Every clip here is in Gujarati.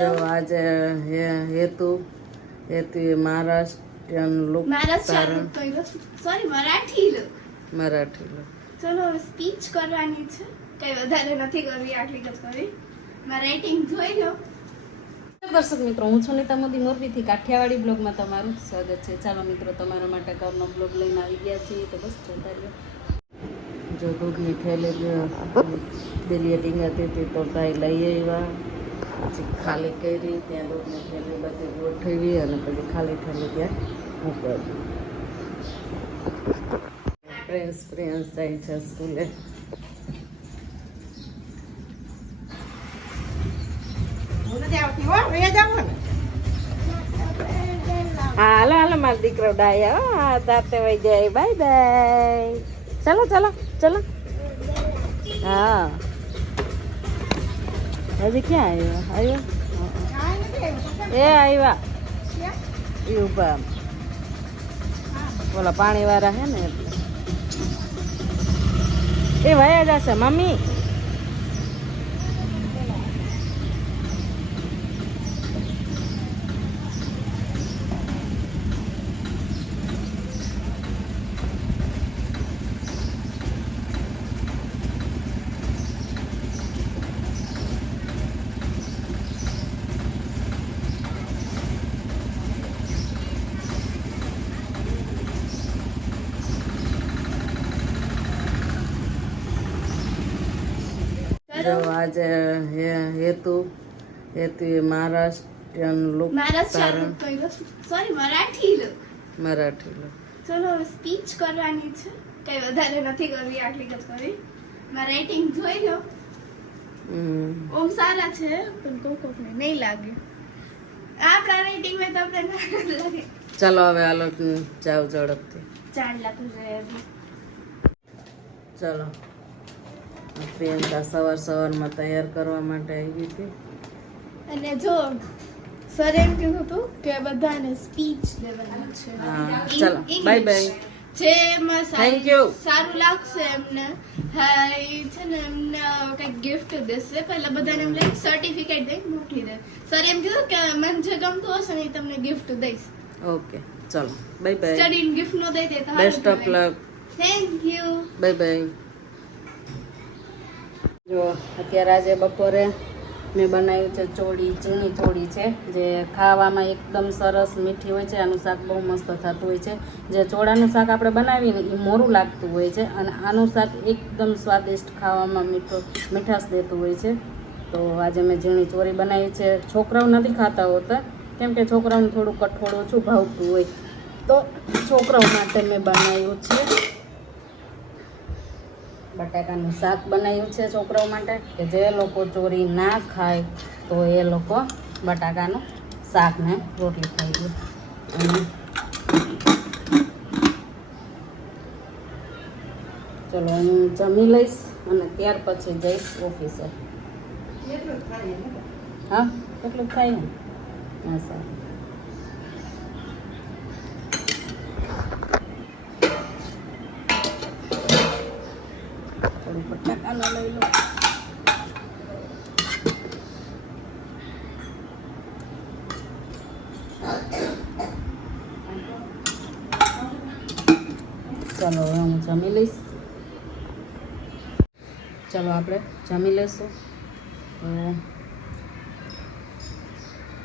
જો આજે હેતુ હેતુ એ મહારાષ્ટ્રીયન લોક Maharashtra sorry Marathi look. Marathi look ચલો હવે સ્પીચ કરવાની છે. કઈ વધારે નથી કરવી આટલી જ કરવી. મારા રાઇટિંગ જોઈ લો. દર્શક મિત્રો હું છું નીતા મોદી મોરબીથી કાઠિયાવાડી બ્લોગમાં તમારું સ્વાગત છે. ચાલો મિત્રો તમારા માટે ઘરનો બ્લોગ લઈને આવી ગયા છીએ. તો બસ જોતા રહ્યો જો દૂધની થેલી બિલિયટિંગ હતી તે તો કાંઈ લઈ આવ્યા. પછી ખાલી કરી ત્યાં દૂધની થેલી બધી ગોઠવી અને પછી ખાલી થેલી ત્યાં મૂકવી પ્રિન્સ પ્રિન્સ જાય છે સ્કૂલે. હા હાલો હાલો મારો દીકરો ડાયા દાંતે વહી જાય. બાય બાય ચલો ચલો ચલો. હા. હજી ક્યાં આવ્યો? આવ્યો? એ આવ્યા. એ ઊભા ઓલા પાણી વાળા હે ને એટલે. એ વયા જશે મમ્મી. જો આજે હે- હેતુ હેતુ એ Maharashtrian look Maharashtra sorry Marathi look. Marathi look. ચલો હવે સ્પીચ કરવાની છે. કઈ વધારે નથી કરવી આટલી જ કરવી. મારા રાઇટિંગ જોઈ લો. ઓમ સારા છે પણ કોક કોકને નહીં લાગે. આપણા રાઇટિંગ મેં તો આપણે ના લાગે. ચાલો હવે હાલો જાવ ઝડપથી. ચાર લાખ ચાલો. પ્રિયંકા સવાર સવારમાં તૈયાર કરવા માટે આવી હતી. અને જો સર એમ કીધું હતું કે બધાને સ્પીચ દેવાની છે. હા, ચાલો. Bye bye. જે એમાં થેન્ક યુ સારું લાગશે એમને હા એ છે ને એમને કંઈક ગિફ્ટ દેશે. પહેલાં બધાને એમ લઈ સર્ટિફિકેટ દઈ મોકલી દે. સર એમ કીધું કે મને જે ગમતું હશે ને એ તમને ગિફ્ટ દઈશ. ઓકે ચાલો બાય બાય સ્ટડી ગિફ્ટ નો દઈ દે best of luck thank you bye bye જો, અત્યારે આજે બપોરે મેં બનાવ્યું છે ચોળી, ઝીણી ચોળી છે, જે ખાવામાં એકદમ સરસ મીઠી હોય છે, આનું શાક બહુ મસ્ત થતું હોય છે. જે ચોળાનું શાક આપણે બનાવીએ ને એ મોરું લાગતું હોય છે, અને આનું શાક એકદમ સ્વાદિષ્ટ ખાવામાં મીઠો મીઠાશ દેતું હોય છે. તો આજે મેં ઝીણી ચોરી બનાવી છે. છોકરાઓ નથી ખાતા હોતા, કેમ કે છોકરાઓને થોડું કઠોળ ઓછું ભાવતું હોય. તો છોકરાઓ માટે મેં બનાવ્યું છે. બટાકાનું શાક બનાવ્યું છે છોકરાઓ માટે કે જે લોકો ચોરી ના ખાય તો એ લોકો બટાકાનું શાકને રોટલી ખાઈ અને ચલો હું જમી લઈશ અને ત્યાર પછી જઈશ ઓફિસે. હા કેટલું થાય ને હા સારું. થોડું બટાકાનો લઈ લો. ચાલો હવે હું જમી લઈશ. ચાલો આપણે જમી લઈશું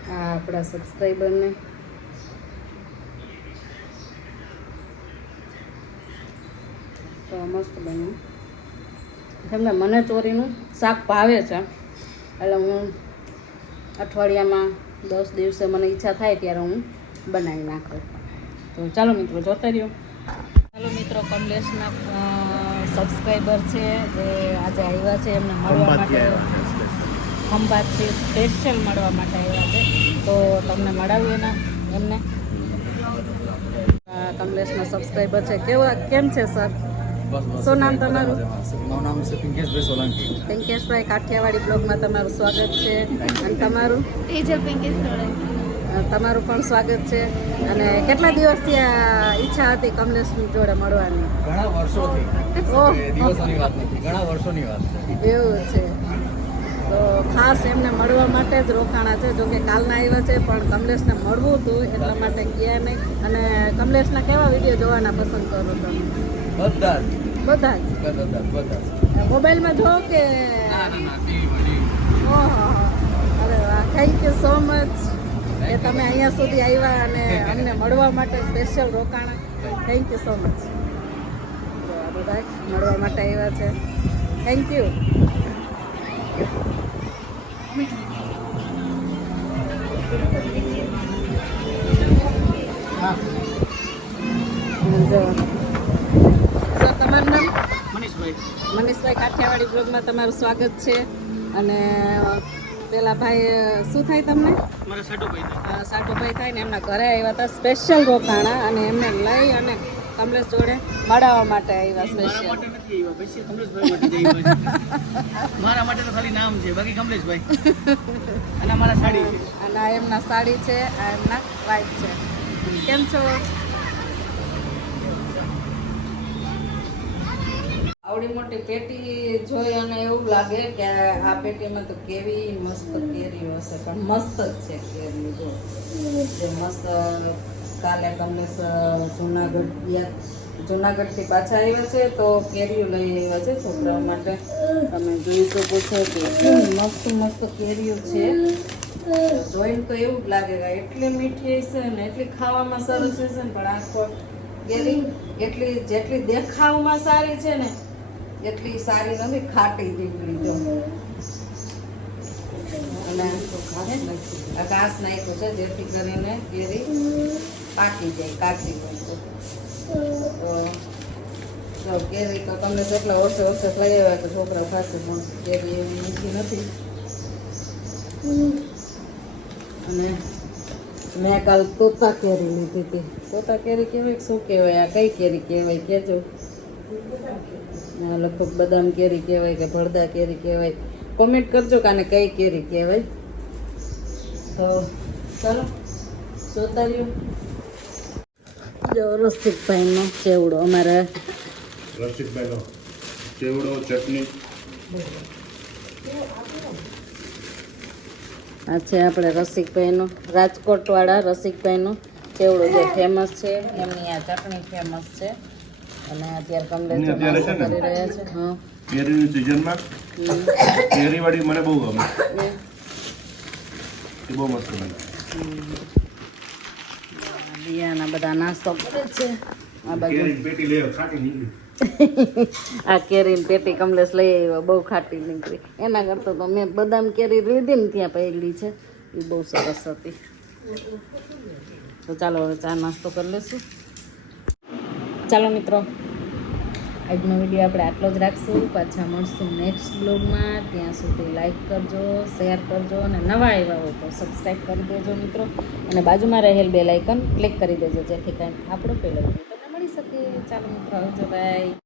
આ આપણા સબસ્ક્રાઈબરને. તો મસ્ત બન્યું. તેમને મને ચોરીનું શાક ભાવે છે. એટલે હું અઠવાડિયામાં દસ દિવસે મને ઈચ્છા થાય ત્યારે હું બનાવી નાખું. તો ચાલો મિત્રો જોતા રહ્યો. ચાલો મિત્રો કમલેશના સબસ્ક્રાઈબર છે જે આજે આવ્યા છે એમને મળવા માટે ખંભાતથી સ્પેશિયલ મળવા માટે આવ્યા છે. તો તમને મળાવીએ ને એમને. કમલેશના સબસ્ક્રાઈબર છે. કેવા કેમ છે સર શું નામ તમારું? મારું નામ છે પિંકેશભાઈ સોલંકી. પિંકેશભાઈ કાઠિયાવાડી બ્લોગમાં તમારું સ્વાગત છે. અને તમારું? તેજલ પિંકેશ સોલંકી. તમારું પણ સ્વાગત છે. અને કેટલા દિવસથી આ ઈચ્છા હતી કમલેશની જોડે મળવાની? ઘણા વર્ષોથી. ઓહ. દિવસોની વાત નથી ઘણા વર્ષોની વાત છે. એવું છે. તો ખાસ એમને મળવા માટે જ રોકાણા છે જોકે કાલના આવ્યા છે પણ કમલેશને મળવું હતું એટલા માટે ગયા નહીં. અને કમલેશના કેવા વીડિયો જોવાના પસંદ કરો તમે? બધા બધા બધા મોબાઈલમાં જો કે ના ના ના અરે વાહ થેન્ક યુ સો મચ એ તમે અહીંયા સુધી આવ્યા અને અમને મળવા માટે સ્પેશિયલ રોકાણા. થેન્ક યુ સો મચ આ બધા મળવા માટે આવ્યા છે. થેન્ક યુ જો મનીષભાઈ કાઠિયાવાડી બ્લોગમાં તમારું સ્વાગત છે. અને પેલા ભાઈ શું થાય તમને? સાટુભાઈ થાય. ને એમના ઘરે આવ્યા હતા સ્પેશિયલ રોકાણા અને એમને લઈ અને કમલેશ જોડે મળાવવા માટે આવ્યા સ્પેશિયલ. મારા માટે તો ખાલી નામ છે બાકી કમલેશભાઈ. અને મારા સાડી અને આ એમના સાડી છે આ એમના વાઈફ છે. કેમ છો? આવડી મોટી પેટી જોઈ અને એવું લાગે કે આ પેટીમાં તો કેવી મસ્ત કેરી હશે. પણ મસ્ત જ છે કેરી, જો. જે મસ્ત કાલે તમને જુનાગઢ ગયા જુનાગઢથી પાછા આવ્યા છે તો કેરીઓ લઈ આવ્યા છે છોકરાઓ માટે. તમે જોઈ શકો છો કે મસ્ત મસ્ત કેરીઓ છે. જોઈને તો એવું જ લાગે કે એટલી મીઠી હશે ને એટલી ખાવામાં સરસ હશે ને, પણ આખો કેરી એટલી જેટલી દેખાવમાં સારી છે ને એટલી સારી નથી, ખાટી દીકરી જો. અને ઘાસ નાખ્યું છે, જેથી કરીને કેરી પાકી જાય, કાચી હોય તો. કેરી તો તમને જેટલા ઓછે ઓછે લઈ આવ્યા તો છોકરાઓ ખાશે પણ કેરી એવી મીઠી નથી. અને મેં કાલ તોતા કેરી લીધી હતી. તોતા કેરી કેવી, શું કહેવાય? આ કઈ કેરી કહેવાય? કહેજો. આ લગભગ બદામ કેરી કહેવાય કે ભળદા કેરી કહેવાય. કોમેન્ટ કરજો કે આને કઈ કેરી કહેવાય. તો ચાલો જોતા રહ્યો. જો રસિકભાઈનો ચેવડો અમારા. રસિકભાઈનો ચેવડો ચટણી. આ છે આપણે રસિકભાઈનો રાજકોટવાળા રસિકભાઈનો ચેવડો જે ફેમસ છે એમની આ ચટણી ફેમસ છે. અને અત્યારે કમલેશ અત્યારે છે નાસ્તો ને? કરી રહ્યા છે. હા. કેરીની સિઝનમાં કેરીવાળી મને બહુ ગમે. એ એ બહુ મસ્ત બને. દિયાના બધા નાસ્તો કરે છે. આ બાજુ. કેરી પેટી લે ખાટી નીકળી. આ કેરીની પેટી કમલેશ લઈ આવ્યો બહુ ખાટી નીકળી. એના કરતાં તો મેં બદામ કેરી લીધી ને ત્યાં પહેલી છે. એ બહુ સરસ હતી. તો ચાલો હવે ચા નાસ્તો કરી લઈશું ચાલો મિત્રો, આજનો વીડિયો આપણે આટલો જ રાખશું. પાછા મળશું નેક્સ્ટ બ્લોગમાં ત્યાં સુધી લાઇક કરજો શેર કરજો અને નવા આવ્યા હોય તો સબસ્ક્રાઈબ કરી દેજો મિત્રો. અને બાજુમાં રહેલ બે લાઇકન ક્લિક કરી દેજો, જેથી કાંઈ આપણો પહેલો વીડિયો મળી શકે. ચાલો મિત્રો, આવજો બાય